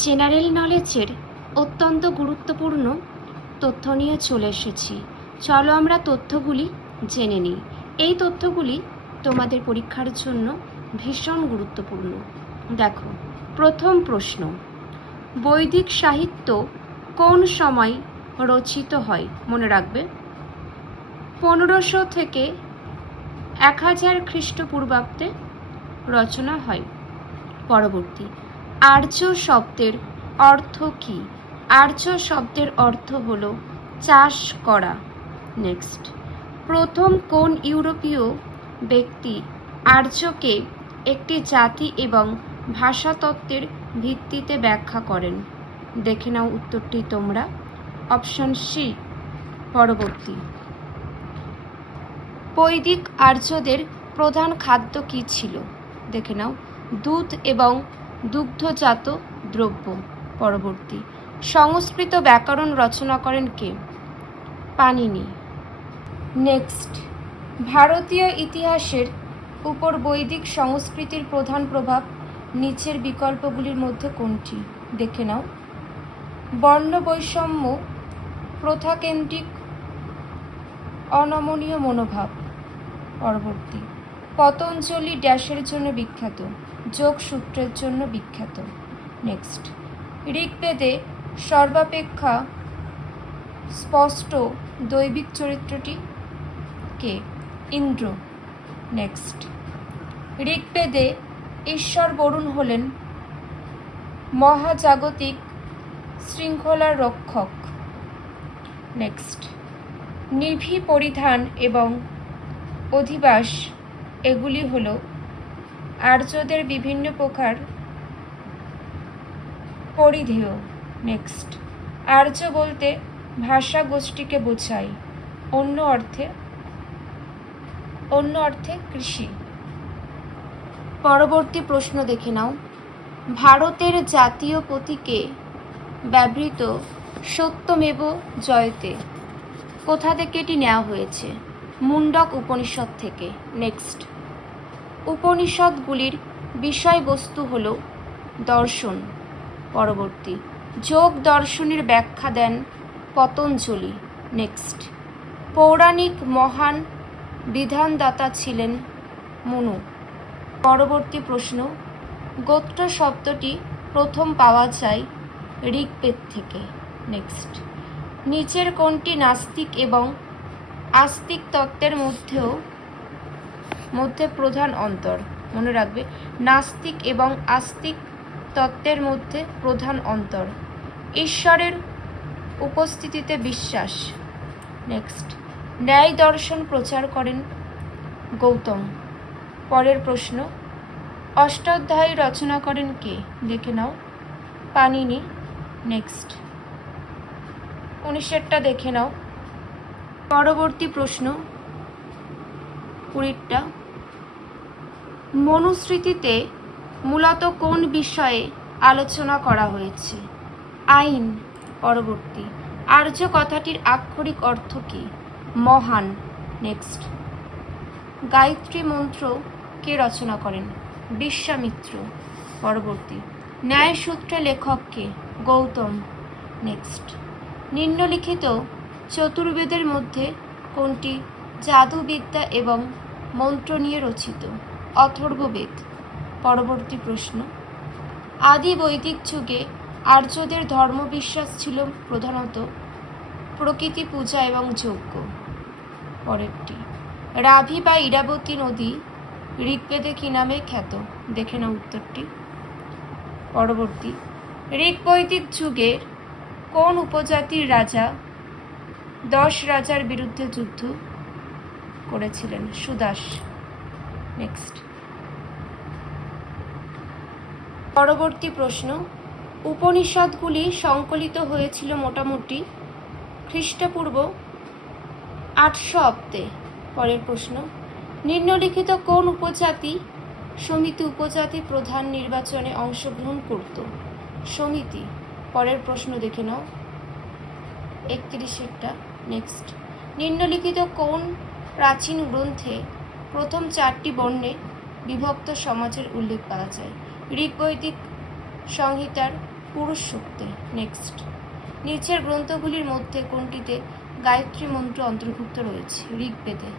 General নলেজের অত্যন্ত গুরুত্বপূর্ণ তথ্য নিয়ে চলে এসেছি। চলো আমরা তথ্যগুলি জেনে নিই। এই তথ্যগুলি তোমাদের পরীক্ষার জন্য ভীষণ গুরুত্বপূর্ণ। দেখো, প্রথম প্রশ্ন, বৈদিক সাহিত্য কোন সময় রচিত হয়? মনে রাখবে 1500 থেকে 1000 খ্রিস্টপূর্বাব্দে রচনা হয়। পরবর্তী, আর্য শব্দের অর্থ কি? আর্য শব্দের অর্থ হলো চাষ করা। নেক্সট, প্রথম কোন ইউরোপীয় ব্যক্তি আর্যকে একটি জাতি এবং ভাষাতত্ত্বের ভিত্তিতে ব্যাখ্যা করেন? দেখে নাও উত্তরটি তোমরা, অপশন সি। পরবর্তী, বৈদিক আর্যদের প্রধান খাদ্য কি ছিল? দেখে নাও, দুধ এবং দুগ্ধজাত দ্রব্য। পরবর্তী, সংস্কৃত ব্যাকরণ রচনা করেন কে? পাণিনি। নেক্সট, ভারতীয় ইতিহাসের উপর বৈদিক সংস্কৃতির প্রধান প্রভাব নিচের বিকল্পগুলির মধ্যে কোনটি? দেখে নাও, বর্ণ বৈষম্য, প্রথাকেন্দ্রিক অনমনীয় মনোভাব। পরবর্তী, পতঞ্জলি ড্যাশের জন্য বিখ্যাত? যোগসূত্রের জন্য বিখ্যাত। নেক্সট, ঋগ্বেদে সর্বাপেক্ষা স্পষ্ট দৈবিক চরিত্রটি কে? ইন্দ্র। নেক্সট, ঋগ্বেদে ঈশ্বর বরুণ হলেন মহাজাগতিক শৃঙ্খলার রক্ষক। নেক্সট, নিভি পরিধান এবং অধিবাস এগুলি হল আর্যদের বিভিন্ন প্রকার পরিধেয়। নেক্সট, আর্য বলতে ভাষা গোষ্ঠীকে বোঝায়, অন্য অর্থে কৃষি। পরবর্তী প্রশ্ন দেখে নাও, ভারতের জাতীয় প্রতীকে ব্যবহৃত সত্যমেব জয়তে কোথা থেকে এটি নেওয়া হয়েছে? মুন্ডক উপনিষদ থেকে। নেক্সট, উপনিষদগুলির বিষয়বস্তু হল দর্শন। পরবর্তী, যোগ দর্শনের ব্যাখ্যা দেন পতঞ্জলি। নেক্সট, পৌরাণিক মহান বিধানদাতা ছিলেন মনু। পরবর্তী প্রশ্ন, গোত্র শব্দটি প্রথম পাওয়া যায় ঋগ্বেদ থেকে। নেক্সট, নিচের কোনটি নাস্তিক এবং আস্তিক তত্ত্বের মধ্যে প্রধান অন্তর? মনে রাখবে, নাস্তিক এবং আস্তিক তত্ত্বের মধ্যে প্রধান অন্তর ঈশ্বরের উপস্থিতিতে বিশ্বাস। নেক্সট, ন্যায় দর্শন প্রচার করেন গৌতম। পরের প্রশ্ন, অষ্টাধ্যায়ী রচনা করেন কে? দেখে নাও, পাণিনি। নেক্সট, 19টা দেখে নাও। পরবর্তী প্রশ্ন 20টা, মনুস্মৃতিতে মূলত কোন বিষয়ে আলোচনা করা হয়েছে? আইন। পরবর্তী, আর্য কথাটির আক্ষরিক অর্থ কি? মহান। নেক্সট, গায়ত্রী মন্ত্র কে রচনা করেন? বিশ্বামিত্র। পরবর্তী, ন্যায়সূত্রের লেখক কে? গৌতম। নেক্সট, নিম্নলিখিত চতুর্বেদের মধ্যে কোনটি জাদুবিদ্যা এবং মন্ত্র নিয়ে রচিত? অথর্ববেদ। পরবর্তী প্রশ্ন, আদি বৈদিক যুগে আর্যদের ধর্মবিশ্বাস ছিল প্রধানত প্রকৃতি পূজা এবং যজ্ঞ। পরেরটি, রাভি বা ইরাবতী নদী ঋগ্বেদে কি নামে খ্যাত? দেখে নাও উত্তরটি। পরবর্তী, ঋগ্বৈদিক যুগের কোন উপজাতির রাজা 10 রাজার বিরুদ্ধে যুদ্ধ করেছিলেন? সুদাস। নেক্সট, পরবর্তী প্রশ্ন, উপনিষদগুলি সংকলিত হয়েছিল মোটামুটি খ্রিস্টপূর্ব 800 অব্দে। পরের প্রশ্ন, নিম্নলিখিত কোন উপজাতি সমিতি উপজাতি প্রধান নির্বাচনে অংশগ্রহণ করত? সমিতি। পরের প্রশ্ন দেখে নাও, 31টা। নেক্সট, নিম্নলিখিত কোন প্রাচীন গ্রন্থে প্রথম 4টি বর্ণে বিভক্ত সমাজের উল্লেখ পাওয়া যায়? ঋগ্বৈদিক সংহিতার পুরুষ শক্তি। নেক্সট, নিচের গ্রন্থগুলির মধ্যে কোনটিতে গায়ত্রী মন্ত্র অন্তর্ভুক্ত রয়েছে? ঋগ্বেদে।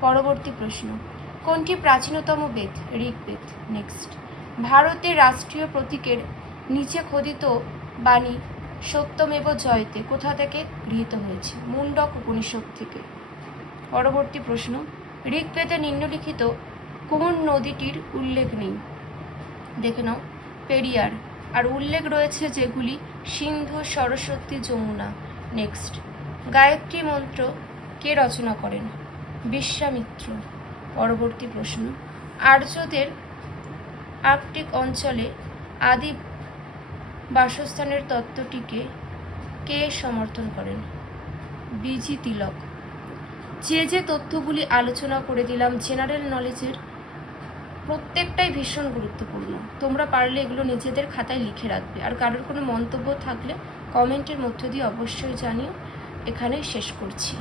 পরবর্তী প্রশ্ন, কোনটি প্রাচীনতম বেদ? ঋগ্বেদ। নেক্সট, ভারতের রাষ্ট্রীয় প্রতীকের নিচে খোদিত বাণী সত্যমেব জয়তে কোথা থেকে গৃহীত হয়েছে? মুন্ডক উপনিষদ থেকে। পরবর্তী প্রশ্ন, ঋগ্বেদে নিম্নলিখিত কোন নদীটির উল্লেখ নেই? দেখে নাও, পেরিয়ার। আর উল্লেখ রয়েছে যেগুলি সিন্ধু, সরস্বতী, যমুনা। নেক্সট, গায়ত্রী মন্ত্র কে রচনা করেন? বিশ্বামিত্র। পরবর্তী প্রশ্ন, আর্যদের আর্কটিক অঞ্চলে আদি বাসস্থানের তত্ত্বটিকে কে সমর্থন করেন? বিজি তিলক। যে তথ্যগুলি আলোচনা করে দিলাম জেনারেল নলেজের, প্রত্যেকটাই ভীষণ গুরুত্বপূর্ণ। তোমরা পারলে এগুলো নিজেদের খাতায় লিখে রাখবে। আর কারোর কোনো মন্তব্য থাকলে কমেন্টের মধ্য দিয়ে অবশ্যই জানিও। এখানে শেষ করছি।